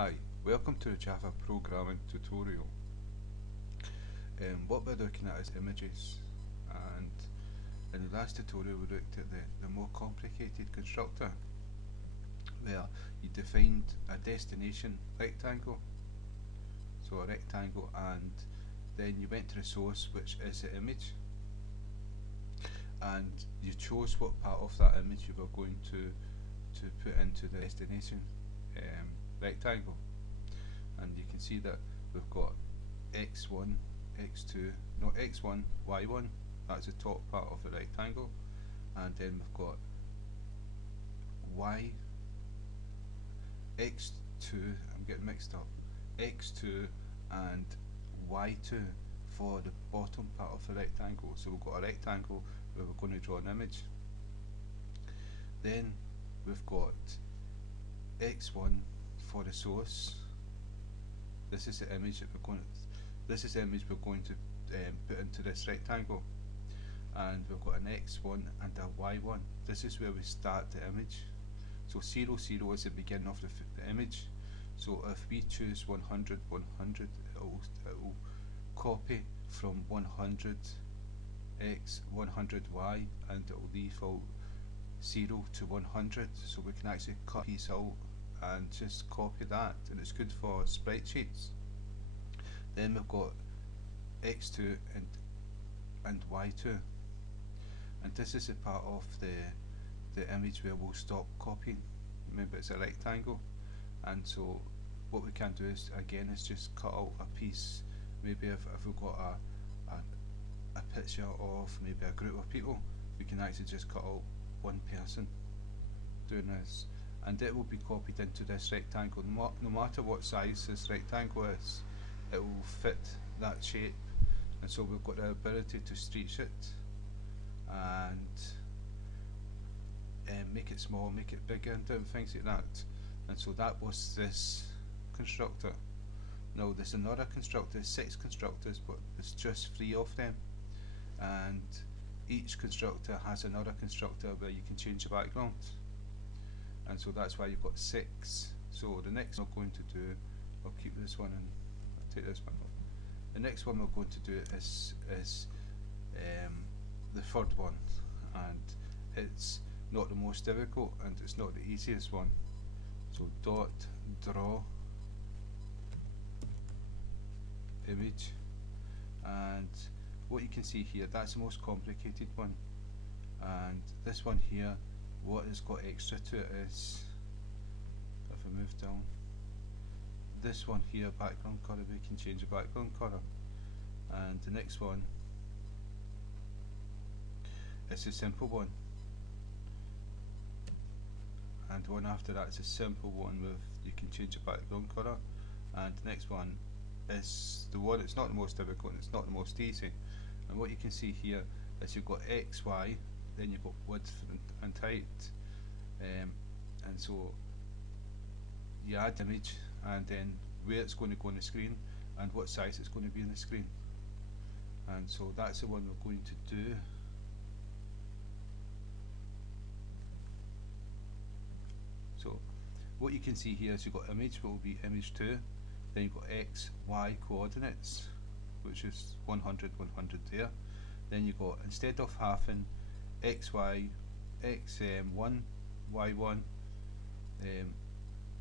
Hi, welcome to the Java programming tutorial. What we're looking at is images, and in the last tutorial we looked at the more complicated constructor where you defined a destination rectangle, so a rectangle, and then you went to the source, which is the image, and you chose what part of that image you were going to put into the destination rectangle. And you can see that we've got x1, x2, no, x1, y1, that's the top part of the rectangle, and then we've got y, x2, I'm getting mixed up, x2 and y2 for the bottom part of the rectangle. So we've got a rectangle where we're going to draw an image. Then we've got x1 for the source. This is the image that we're going to put into this rectangle, and we've got an x1 and a y1. This is where we start the image. So 0, 0 is the beginning of the image. So if we choose 100, 100, it will copy from 100 x, 100 y, and it will default 0 to 100. So we can actually cut these out and just copy that, and it's good for spreadsheets. Then we've got x2 and y2, and this is a part of the image where we'll stop copying. Remember, it's a rectangle, and so what we can do is just cut out a piece. Maybe if we've got a picture of maybe a group of people, we can actually just cut out one person doing this, and it will be copied into this rectangle. No matter what size this rectangle is, it will fit that shape, and so we've got the ability to stretch it and make it small, make it bigger, and different things like that. And so that was this constructor. Now there's another constructor, 6 constructors, but there's just 3 of them, and each constructor has another constructor where you can change the background, and so that's why you've got 6. So the next one I'm going to do, I'll keep this one and I'll take this one off. The next one we're going to do is the third one, and it's not the most difficult and it's not the easiest one. So .drawImage, and what you can see here, that's the most complicated one, and this one here, what has got extra to it is, if I move down, this one here, background colour, we can change the background colour, and the next one is a simple one, and the one after that is a simple one with, you can change the background colour, and the next one is the one, it's not the most difficult and it's not the most easy. And what you can see here is you've got X, Y, then you've got width and height, and so you add the image and then where it's going to go on the screen and what size it's going to be on the screen, and so that's the one we're going to do. So what you can see here is you've got image, will be image 2, then you've got X, Y coordinates, which is 100, 100 there. Then you've got, instead of having X, Y, X1, Y1,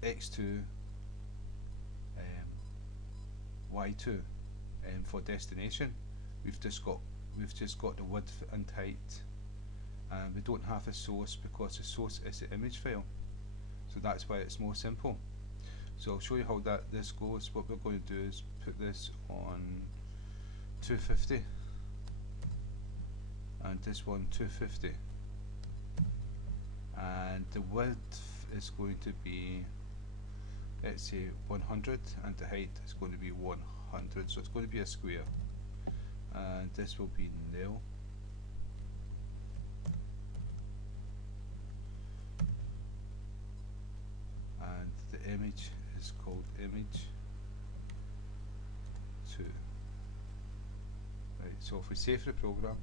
X2, Y2 for destination, we've just got the width and height, and we don't have a source because the source is the image file, so that's why it's more simple. So I'll show you how this goes. What we're going to do is put this on 250 and this one 250, and the width is going to be, let's say, 100, and the height is going to be 100, so it's going to be a square, and this will be null. And the image is called image 2. Right, so if we save the program,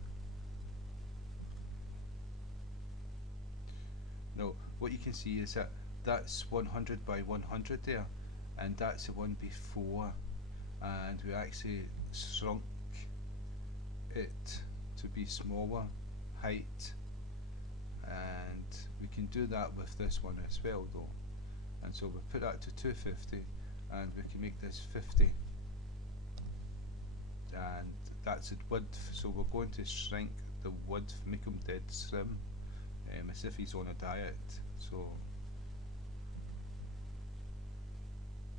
now what you can see is that that's 100 by 100 there, and that's the one before, and we actually shrunk it to be smaller height, and we can do that with this one as well though. And so we put that to 250, and we can make this 50, and that's the width. So we're going to shrink the width, make him dead slim, as if he's on a diet. So,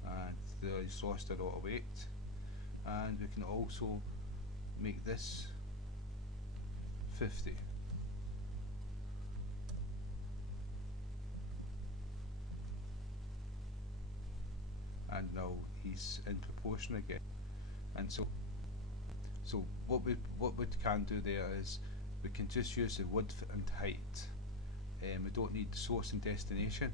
and he's lost a lot of weight. And we can also make this 50. And now he's in proportion again. And so what we can do there is we can just use the width and height. We don't need source and destination,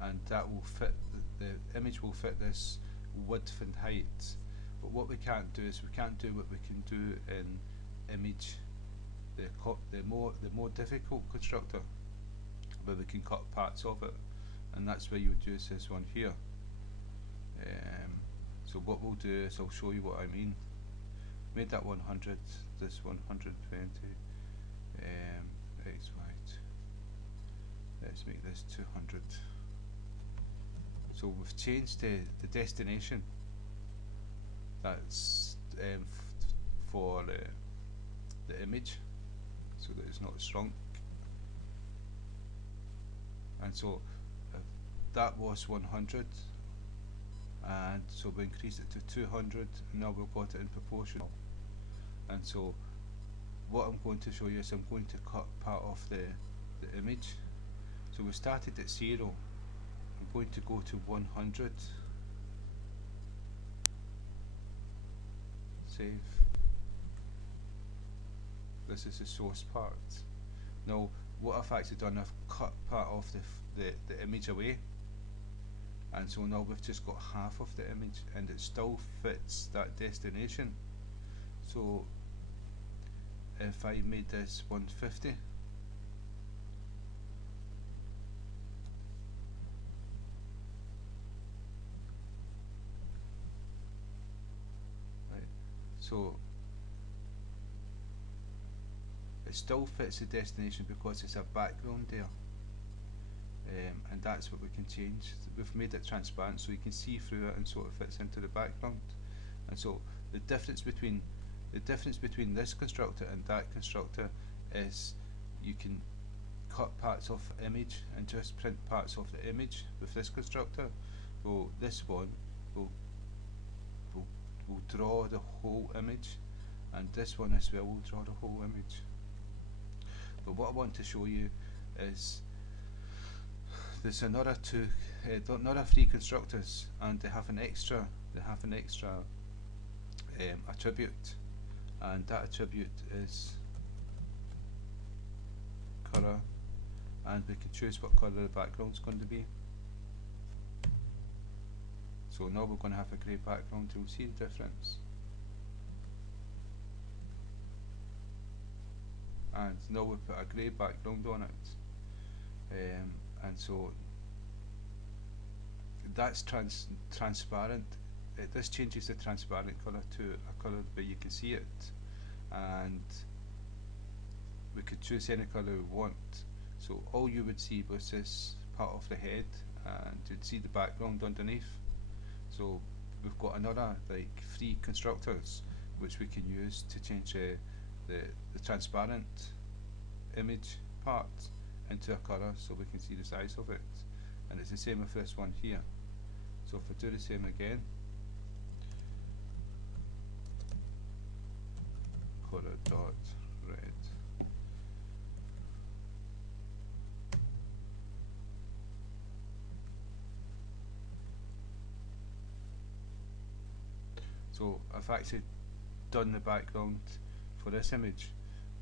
and that will fit, the image will fit this width and height. But what we can't do is we can't do what we can do in image, the more difficult constructor, where we can cut parts of it, and that's where you would use this one here. So what we'll do is I'll show you what I mean. Made that 100, this 120, x, y. Let's make this 200. So we've changed the destination. That's for the image, so that it's not shrunk. And so that was 100, and so we increased it to 200, and now we've got it in proportional. And so what I'm going to show you is I'm going to cut part of the image. So we started at 0, I'm going to go to 100, save. This is the source part. Now what I've actually done, I've cut part of the image away, and so now we've just got half of the image, and it still fits that destination. So if I made this 150, right, so it still fits the destination because it's a background there, and that's what we can change. We've made it transparent so you can see through it, and so it fits into the background. And so the difference between this constructor and that constructor is you can cut parts of the image and just print parts of the image with this constructor. So this one will draw the whole image, and this one as well will draw the whole image. But what I want to show you is there's another three constructors, and they have an extra attribute, and that attribute is color, and we can choose what color the background is going to be. So now we're going to have a grey background. You'll see the difference. And now we put a grey background on it, and so that's transparent. This changes the transparent colour to a colour where you can see it, and we could choose any colour we want. So all you would see was this part of the head, and you'd see the background underneath. So we've got another like 3 constructors which we can use to change the transparent image part into a colour, so we can see the size of it. And it's the same with this one here. So if I do the same again, Color.RED, so I've actually done the background for this image.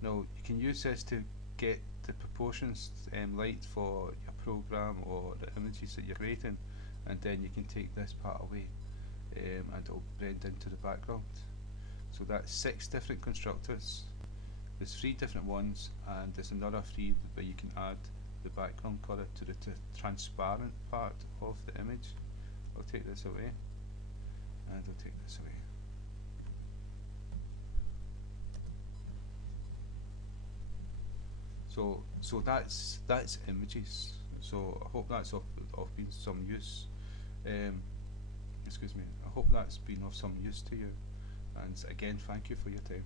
Now you can use this to get the proportions right for your program or the images that you're creating, and then you can take this part away, and it'll blend into the background. So that's 6 different constructors. There's 3 different ones, and there's another 3 where you can add the background colour to the transparent part of the image, I'll take this away, and I'll take this away. So that's images. So I hope that's of been some use. Excuse me. I hope that's been of some use to you. And again, thank you for your time.